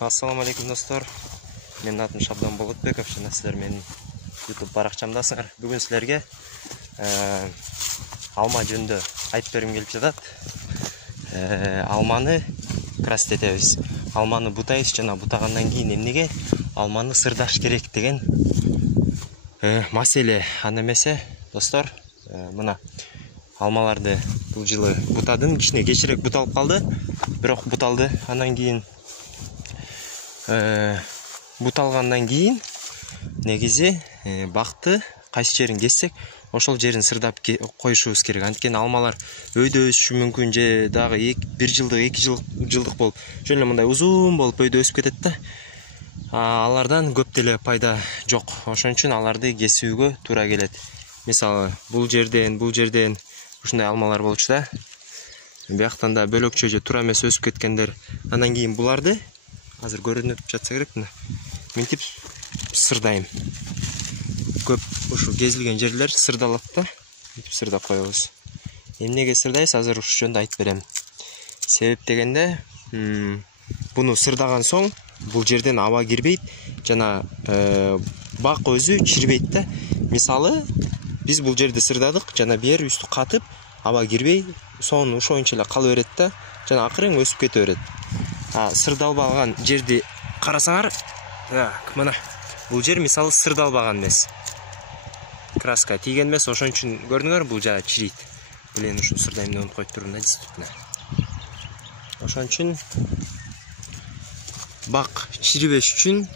Ассаламу алейкум достор. Менин атым Шабдан Болотбеков, жана силер менин YouTube баракчамдасыңар. Бүгүн силерге алма жөнүндө айтып бергим келип жатат. Алманы крастетебиз. Алманы бутайбыз, жана бутагандан кийин эмнеге алманы сырдаш керек деген маселе. Аны эмесе достор, мына алмаларды бул жылы бутадым, кичине кечирээк буталып калды, бирок буталды. Андан кийин буталгандан кийин негизи бакты кайсы жерин кессек, ошол жерин сырдап коюшубуз керек. Анткени алмалар өйдө өсүшү мүмкүн, же дагы 1 жылдык, 2 жылдык болуп, жөн эле мындай узун болуп өйдө өсүп кетет да. Алардан көп деле пайда жок. Ошон үчүн аларды кесүүгө туура келет. Мисалы, бул жерден ушундай алмалар болчу да. Бияктан да бөлөкчө же туура эмес өсүп кеткендер. Андан кийин буларды азыр көрүнүп жатса керек, мынтип сырдайм. Көп ушу кезилген жерлер сырдалат да, мынтип сырдап коебуз. Эмнеге сырдайбыз, азыр ушу жөнүндө айтып берем. Себеп дегенде, буну сырдаган соң бул жерден аба кирбейт, жана бак өзү чирбейт да. Мисалы, биз бул жерди сырдадык, жана бер үстү катып, аба кирбей, сону ошоюнча эле кала берет да, жана акырын өсүп кете берет. Сырдалбаган жерди карасаңар, мына бул жер мисалы сырдалбаган эмес. Краска тийген эмес, ошон үчүн көрдүңөр, бул жагы чирийт. Билен ушуну сырдайм деп коюп турдум да, действительно. Ошон үчүн бак чирибеш үчүн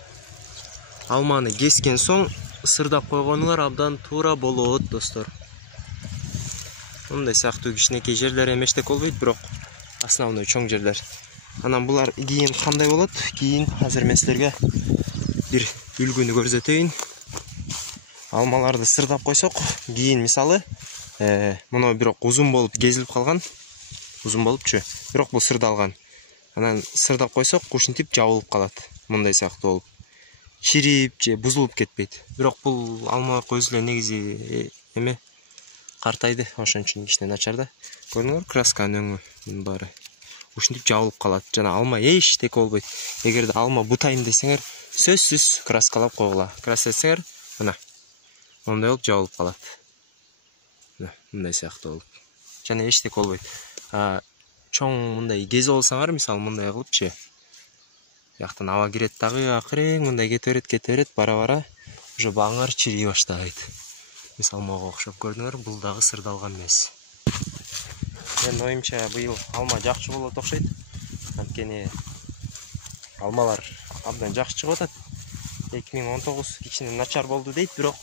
алманы кескен соң сырдап койгонуңар абдан туура болот, достор. Мындай сыяктуу кичинекей жерлер эмештек болбойт, бирок основной чоң жерлер. Анан булар кийин кандай болот? Кийин азыр мен силерге бир үлгүнү көрсөтөйүн. Алмаларды сырдап койсок, кийин мисалы, мына бирок узун болуп кезилип калган. Узун болупчу, бирок бул сырдалган. Анан сырдап койсок, ушинтип жабылып калат. Мындай сыяктуу болуп. Чирип же бузулуп кетпейт. Бирок бул алма көзүлө негизи эме картайды, ошон үчүн кичине начар да. Көрдүңөр, красканын өңү баары ушинтип жабылып калат. Жана алма эчтеке болбойт. Эгерде алма бутайм десеңер, сөзсүз краскалап койгула. Крастесеңер, мына мондай болуп жабылып калат. Мындай сыяктуу болуп. Жана эчтеке болбойт. Чоң мындай кези болсаңар, мисалы мындай кылыпчы, бияктан аба кирет дагы, акырын мындай кете берет, бара-бара уже багыңар чирий баштайт. Мисалы мага окшоп, көрдүңөр, бул дагы сырдалган эмес. Мен оюмча быйыл алма жакшы болот окшойт. Анткени алмалар абдан жакшы чыгып атат. 2019 кичине начар болду дейт, бирок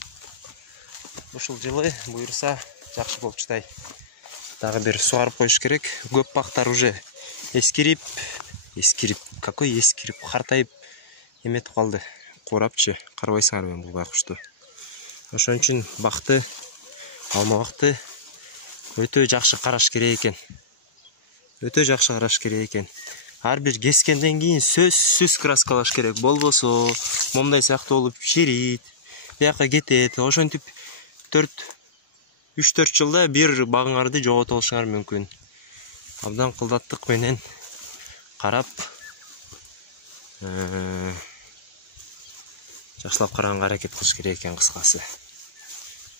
ушул жылы буюрса жакшы болуп чыдай. Дагы бир суарып коюш керек. Көп бактар уже эскирип, картайып эметип калды. Курапчы, карабайсыңарбы бул байкушту. Ошон үчүн бакты, алма бакты өтө жакшы караш керек экен. Ар бир кескенден кийин сөзсүз краскалаш керек. Болбосо момундай сыяктуу болуп чирийт, бияка кетет. Ошентип 3-4 жылда бир багыңарды жогото алышыңар мүмкүн. Абдан кылдаттык менен карап, жакшылап караганга аракет кылыш керек экен, кыскасы.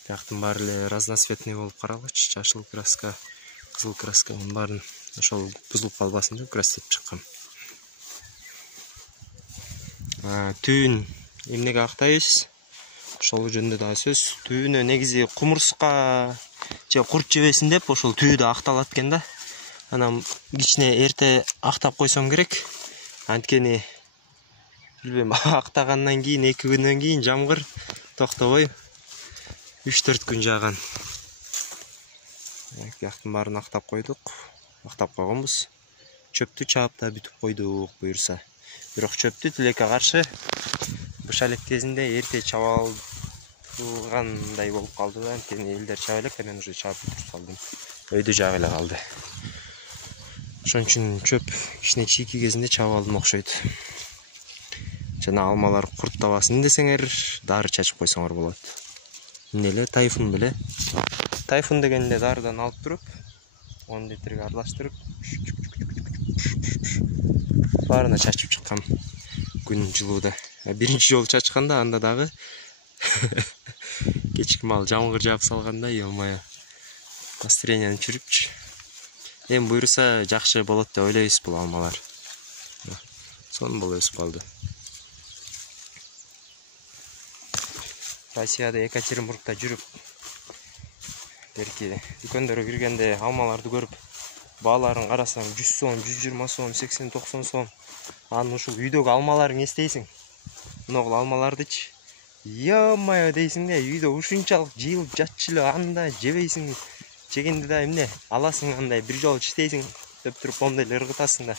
Бияктын баары эле разноцветный болуп каралгычы, жашыл краска, кызыл краска, мунун баарын ошол бузулуп калбасын деп крастетип чыккан. Түйүн эмнеге актайбыз? Ошол жөнүндө дагы сөз. Түйүнө негизи кумурска же курт жебесин деп ошол түйү да акталат экен да. Анан кичине эрте актап койсоң керек. Анткени билбейм, актагандан кийин 2 күндөн кийин жамгыр токтобой 3-4 күн жааган. Бияктын баарын актап койдук. Актап койгонбуз. Чөптү чаап да бүтүп койдук буюрса. Бирок чөптү тилекке каршы буш алек кезинде эрте чабалгандай болуп калды да. Анткени элдер чаба элек, мен уже чаап салдым. Өйдө жагы эле калды. Ошон үчүн чөп кичине чийки кезинде чаап алдым окшойт. Жана алмалар курттабасын десеңер, дары чачып койсоңор болот. Эмне эле, тайфун беле. Тайфун дегенде дарыдан алып туруп, 10 литрге аралаштырып, баарына чачып чыккам күн жылууда. Биринчи жолу чачканда анда дагы кечки мал жамгыр жаап салганда, ё-моё. Настроением чүрүпчү. Эми буйруса жакшы болот деп ойлойбуз бул алмалар. Сон болуп өсүп калды. Россияда Екатеринбургда жүрүп, берки дүкөндөргө киргенде алмаларды көрүп, бааларын карасаң 100 сом, 120 сом, 80-90 сом. Анын ушул үйдөгү алмаларың эстейсиң. Мынагул алмалардычы. Ё-моё дейсиң да, үйдө ушунчалык жыйылып жатчы эле, анда жебейсиң. Жегенде да эмне аласың, андай бир жолу иштейсиң, деп туруп момундай эле ыргытасың да.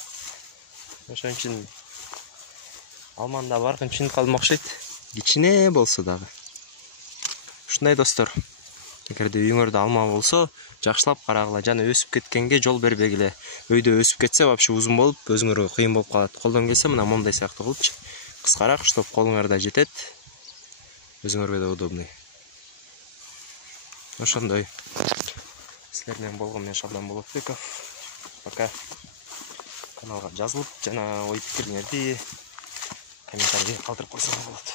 Ошон үчүн алманда баркын түшүнүп калдым окшойт. Кичине болсо дагы. Ушундай достор. Эгерде үйүңөрдө алма болсо, жакшылап карагыла, жана өсүп кеткенге жол бербегиле. Өйдө өсүп кетсе вообще узун болуп, өзүңөргө кыйын болуп калат. Колдон келсе мына момундай сыяктуу кылыпчы. Кыскараак, чтоб колуңарда жетет. Өзүңөргө да удобный. Ошондой. Силер менен болгон мен Шабдан Болотбеков. Пока. Каналга жазылып, жана ой пикириңерди комментарий калтырып койсоңуз болот.